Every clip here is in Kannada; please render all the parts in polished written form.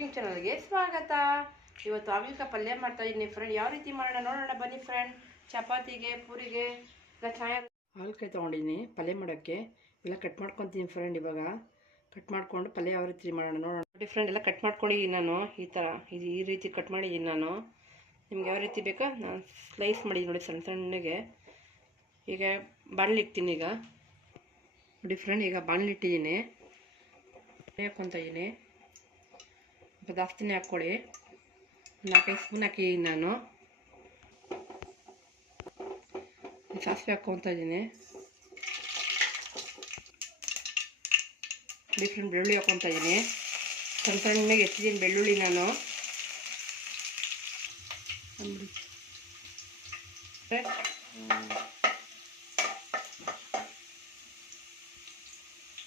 ಕುಕಿಂಗ್ ಚಾನಲ್ಗೆ ಸ್ವಾಗತ. ಇವತ್ತು ಹಾಗಲಕಾಯಿ ಪಲ್ಯ ಮಾಡ್ತಾ ಇದ್ದೀನಿ ಫ್ರೆಂಡ್. ಯಾವ ರೀತಿ ಮಾಡೋಣ ನೋಡೋಣ ಬನ್ನಿ ಫ್ರೆಂಡ್. ಚಪಾತಿಗೆ ಪೂರಿಗೆ ಎಲ್ಲ ಚೆನ್ನಾಗಿ ಹಾಗಲಕಾಯಿ ತೊಗೊಂಡಿದ್ದೀನಿ ಪಲ್ಯ ಮಾಡೋಕ್ಕೆ. ಎಲ್ಲ ಕಟ್ ಮಾಡ್ಕೊತೀನಿ ಫ್ರೆಂಡ್. ಇವಾಗ ಕಟ್ ಮಾಡಿಕೊಂಡು ಪಲ್ಯ ಯಾವ ರೀತಿ ಮಾಡೋಣ ನೋಡೋಣ. ನೋಡಿ ಫ್ರೆಂಡ್, ಎಲ್ಲ ಕಟ್ ಮಾಡ್ಕೊಂಡಿದ್ದೀನಿ ನಾನು. ಈ ರೀತಿ ಕಟ್ ಮಾಡಿದ್ದೀನಿ ನಾನು. ನಿಮ್ಗೆ ಯಾವ ರೀತಿ ಬೇಕಾ ನಾನು ಸ್ಲೈಸ್ ಮಾಡಿದ್ದೀನಿ ನೋಡಿ, ಸಣ್ಣ ಸಣ್ಣಗೆ. ಈಗ ಬಾಣಲಿ ಇಡ್ತೀನಿ. ಈಗ ನೋಡಿ ಫ್ರೆಂಡ್, ಈಗ ಬಾಣಲಿ ಇಟ್ಟಿದ್ದೀನಿ. ಹಾಕ್ಕೊತಾ ಇದ್ದೀನಿ. ಜಾಸ್ತಿನೇ ಹಾಕ್ಕೊಳ್ಳಿ. 4-5 ಸ್ಪೂನ್ ಹಾಕಿದ್ದೀನಿ ನಾನು. ಸಾಸಿವೆ ಹಾಕ್ಕೊತಾ ಇದ್ದೀನಿ. ಡಿಫ್ರೆಂಟ್ ಬೆಳ್ಳುಳ್ಳಿ ಹಾಕ್ಕೊತಾ ಇದ್ದೀನಿ. ಸಣ್ಣ ಸಣ್ಣಗೆ ಹೆಚ್ಚಿದ್ದೀನಿ ಬೆಳ್ಳುಳ್ಳಿ ನಾನು.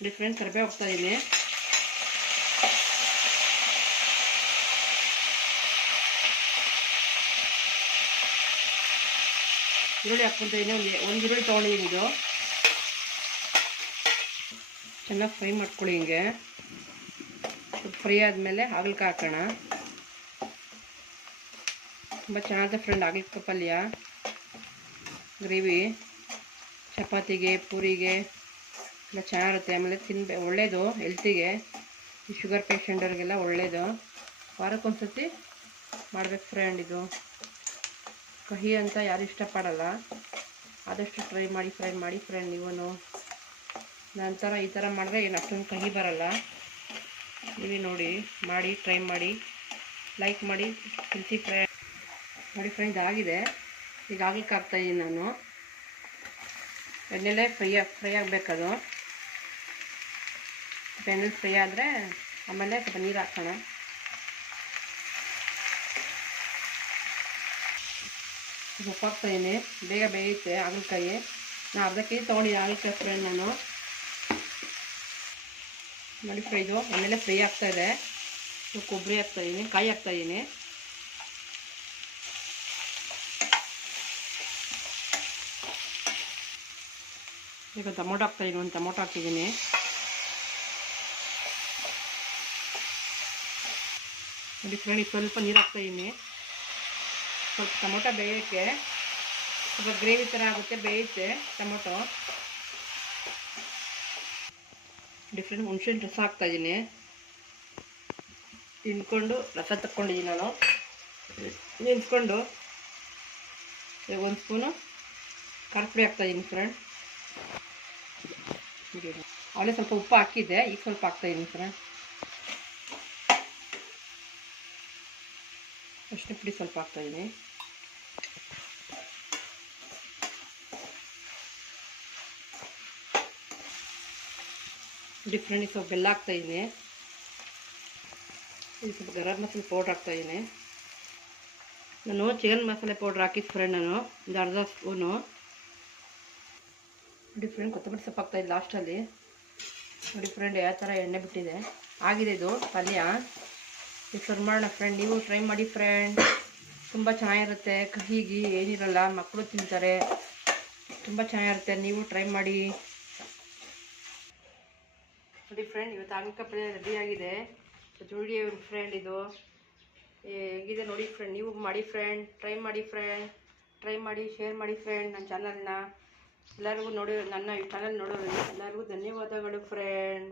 ಡಿಫ್ರೆಂಟ್ ಕರಿಬೇವು ಹಾಕ್ತಾ ಇದ್ದೀನಿ. ಈರುಳ್ಳಿ ಹಾಕ್ಕೊತಾ ಇದ್ದೀನಿ. ಒಂದು ಈರುಳ್ಳಿ ತೊಗೊಂಡಿದ್ದೀನಿ. ಇದು ಚೆನ್ನಾಗಿ ಫ್ರೈ ಮಾಡ್ಕೊಳ್ಳಿ. ಹಿಂಗೆ ಫ್ರೈ ಆದಮೇಲೆ ಹಾಗಲಕಾಯಿ ಹಾಕೋಣ. ತುಂಬ ಚೆನ್ನಾಗಿದೆ ಫ್ರೆಂಡ್ ಹಾಗಲಕಾಯಿ ಪಲ್ಯ. ಗ್ರೇವಿ ಚಪಾತಿಗೆ ಪೂರಿಗೆ ಎಲ್ಲ ಚೆನ್ನಾಗಿರುತ್ತೆ. ಆಮೇಲೆ ಒಳ್ಳೆಯದು ಹೆಲ್ತಿಗೆ. ಈ ಶುಗರ್ ಪೇಷಂಟವ್ರಿಗೆಲ್ಲ ಒಳ್ಳೆಯದು. ವಾರಕ್ಕೊಂದ್ಸತಿ ಮಾಡ್ಬೇಕು ಫ್ರೆಂಡ್. ಇದು ಕಹಿ ಅಂತ ಯಾರು ಇಷ್ಟಪಡಲ್ಲ. ಆದಷ್ಟು ಟ್ರೈ ಮಾಡಿ ಫ್ರೆಂಡ್. ನೀವು ನಂತರ ಈ ಥರ ಮಾಡಿದ್ರೆ ಏನು ಅಷ್ಟೊಂದು ಕಹಿ ಬರಲ್ಲ. ನೀವೇ ನೋಡಿ ಟ್ರೈ ಮಾಡಿ, ಲೈಕ್ ಮಾಡಿ ತಿಳಿಸಿ ಫ್ರೆಂಡ್. ನೋಡಿ ಫ್ರೆಂಡ್, ಇದಾಗಿದೆ. ಈಗ ಹಾಗಲಕಾಯಿ ಹಾಕ್ತಾಯಿದ್ದೀನಿ ನಾನು. ಎಣ್ಣೆಲೇ ಫ್ರೈ ಆಗಬೇಕದು. ಎಣ್ಣೆಲಿ ಫ್ರೈ ಆದರೆ ಆಮೇಲೆ ಸ್ವಲ್ಪ ನೀರು ಹಾಕೋಣ. ಉಪ್ಪು ಹಾಕ್ತಾಯಿದ್ದೀನಿ. ಬೇಗ ಬೇಯುತ್ತೆ ಹಾಗಲಕಾಯಿ. ನಾನು ಅರ್ಧ ಕೆಜಿ ತೊಗೊಂಡಿದ್ದೆ ಹಾಗಲಕಾಯಿ ಫ್ರೆಂಡ್ ನಾನು. ನೋಡಿ ಫ್ರೈ, ಇದು ಎಣ್ಣೆಲೆ ಫ್ರೈ ಆಗ್ತಾಯಿದೆ. ಕೊಬ್ಬರಿ ಹಾಕ್ತಾಯಿದ್ದೀನಿ, ಕಾಯಿ ಹಾಕ್ತಾಯಿದ್ದೀನಿ. ಈಗ ಟೊಮೊಟೊ ಹಾಕ್ತಾಯಿದ್ದೀನಿ. ಒಂದು ಟೊಮೊಟೊ ಹಾಕಿದ್ದೀನಿ. ನೋಡಿ ಫ್ರೆಂಡ್, ಸ್ವಲ್ಪ ನೀರು ಹಾಕ್ತಾಯಿದ್ದೀನಿ. ಸ್ವಲ್ಪ ಟೊಮೊಟೊ ಬೇಯೋಕ್ಕೆ ಸ್ವಲ್ಪ ಗ್ರೇವಿ ಥರ ಆಗುತ್ತೆ, ಬೇಯುತ್ತೆ ಟೊಮೊಟೊ. ಡಿಫ್ರೆಂಟ್ ಹುಣಸೆಹಣ್ಣು ರಸ ಹಾಕ್ತಾಯಿದ್ದೀನಿ. ತಿನ್ಕೊಂಡು ರಸ ತಕ್ಕೊಂಡಿದ್ದೀನಿ ನಾನು. ನೆನೆಸ್ಕೊಂಡು ಈಗ 1 ಸ್ಪೂನು ಖಾರ ಪುಡಿ ಹಾಕ್ತಾಯಿದ್ದೀನಿ ಫ್ರೆಂಡ್. ಅವಳೇ ಸ್ವಲ್ಪ ಉಪ್ಪು ಹಾಕಿದ್ದೆ, ಈಗ ಸ್ವಲ್ಪ ಹಾಕ್ತಾಯಿದ್ದೀನಿ ಫ್ರೆಂಡ್. ಅಷ್ಟೇ ಪುಡಿ ಸ್ವಲ್ಪ ಹಾಕ್ತಾಯಿದ್ದೀನಿ. ಡಿಫ್ರೆಂಟ್ ಸ್ವಲ್ಪ ಬೆಲ್ಲ ಹಾಕ್ತಾಯಿದ್ದೀನಿ. ಇದು ಸ್ವಲ್ಪ ಗರಂ ಮಸಾಲೆ ಪೌಡ್ರ್ ಹಾಕ್ತಾಯಿದ್ದೀನಿ. ನಾನು ಚಿಕನ್ ಮಸಾಲೆ ಪೌಡ್ರ್ ಹಾಕಿದ್ದು ಫ್ರೆಂಡ್ ನಾನು, ಒಂದು ಅರ್ಧ ಸ್ಪೂನು. ಡಿಫ್ರೆಂಟ್ ಕೊತ್ತಂಬರಿ ಸೊಪ್ಪು ಹಾಕ್ತಾಯಿದ್ದು ಲಾಸ್ಟಲ್ಲಿ. ನೋಡಿ ಫ್ರೆಂಡ್, ಯಾವ ಥರ ಎಣ್ಣೆ ಬಿಟ್ಟಿದೆ. ಆಗಿದೆ ಇದು ಪಲ್ಯ. ಈಗ ಸರ್ವ್ ಮಾಡೋಣ ಫ್ರೆಂಡ್. ನೀವು ಟ್ರೈ ಮಾಡಿ ಫ್ರೆಂಡ್. ತುಂಬ ಚೆನ್ನಾಗಿರುತ್ತೆ. ಕಹಿಗೆ ಏನಿರಲ್ಲ, ಮಕ್ಕಳು ತಿಂತಾರೆ. ತುಂಬ ಚೆನ್ನಾಗಿರುತ್ತೆ. ನೀವು ಟ್ರೈ ಮಾಡಿ. ನೋಡಿ ಫ್ರೆಂಡ್, ಇವತ್ತು ಹಾಗಲಕಾಯಿ ಪಲ್ಯ ರೆಡಿಯಾಗಿದೆ. ನೋಡಿ ಫ್ರೆಂಡ್, ಇದು ಹೇಗಿದೆ ನೋಡಿ ಫ್ರೆಂಡ್. ನೀವು ಮಾಡಿ ಫ್ರೆಂಡ್. ಟ್ರೈ ಮಾಡಿ ಶೇರ್ ಮಾಡಿ ಫ್ರೆಂಡ್. ನನ್ನ ಚಾನಲ್ನ ಎಲ್ಲರಿಗೂ ನನ್ನ ಚಾನಲ್ ನೋಡೋರು ಎಲ್ಲರಿಗೂ ಧನ್ಯವಾದಗಳು ಫ್ರೆಂಡ್.